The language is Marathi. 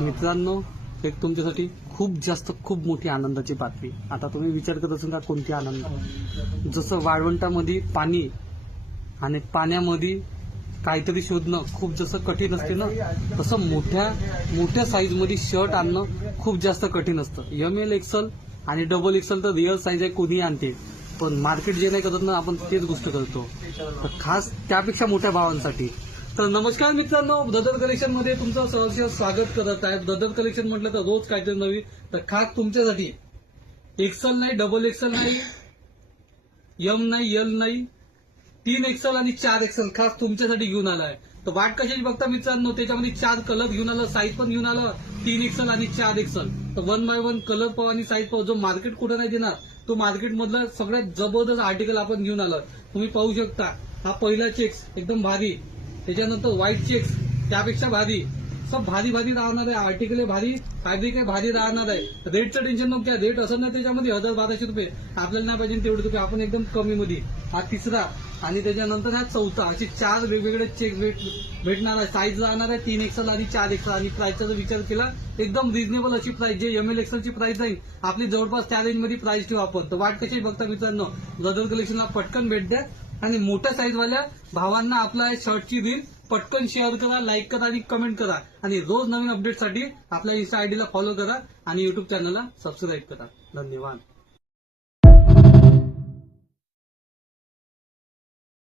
मित्रांनो, एक तुमच्यासाठी खूप मोठी आनंदाची बातमी. आता तुम्ही विचार करत असाल का कोणती आनंद? जसं वाळवंटामध्ये पाणी आणि पाण्यामध्ये काहीतरी शोधणं खूप जसं कठीण असते ना, तसं मोठ्या साईजमध्ये शर्ट आणणं खूप जास्त कठीण असतं. ML एक्सल आणि डबल एक्सल तर रिअल साईज आहे, कोणी आणते. पण मार्केट जे नाही करत ना, आपण तेच गोष्ट करतो. तर खास त्यापेक्षा मोठ्या भावांसाठी. तर नमस्कार मित्रांनो, ब्रदर कलेक्शन मध्ये तुमचं सहर्ष स्वागत करत आहे. ब्रदर कलेक्शन म्हटलं तर रोज काहीतरी नवीन. तर खास तुमच्यासाठी एक्सल नाही, डबल एक्सल नाही, M नाही, L नाही, 3 एक्सल आणि 4 एक्सल खास तुमच्यासाठी घेऊन आलाय. तर वाट कशाची बघता मित्रांनो, त्याच्यामध्ये 4 कलर घेऊन आलं, साईज पण घेऊन आलं, 3 एक्सल आणि 4 एक्सल. तर 1 बाय 1 कलर पाव आणि साईज पाव, जो मार्केट कुठे नाही देणार तो मार्केट मधला सगळ्यात जबरदस्त आर्टिकल आपण घेऊन आलो. तुम्ही पाहू शकता, हा पहिला चेक्स एकदम भारी, त्याच्यानंतर व्हाईट चेक्स त्यापेक्षा भारी, सब भारी राहणार आहे. आर्टिकल आहे भारी, फॅब्रिक आहे भारी राहणार आहे. रेटचं टेन्शन नको, रेट असं नाही त्याच्यामध्ये 1000-1200 रुपये आपल्याला नाही पाहिजे तेवढे रुपये, आपण एकदम कमी मध्ये. हा तिसरा आणि त्याच्यानंतर हा चौथा, असे 4 वेगवेगळे चेक भेटणार आहे. साईज राहणार आहे 3 एक्सल आणि 4 एक्सल. आणि प्राइसचा जर विचार केला एकदम रिजनेबल अशी प्राइस, जे ML एक्सलची प्राइस आहे आपली जवळपास त्या रेंजमध्ये प्राइस ठेवू आपण. तर वाट कशी बघता मित्रांनो, ब्रदर कलेक्शनला पटकन भेट द्या आणि मोठ्या साईजवाल्या भावांना आपल्या शर्टची रील पटकन शेअर करा, लाईक करा आणि कमेंट करा. आणि रोज नवीन अपडेटसाठी आपल्या Insta ID ला फॉलो करा आणि YouTube चॅनलला सबस्क्राईब करा. धन्यवाद.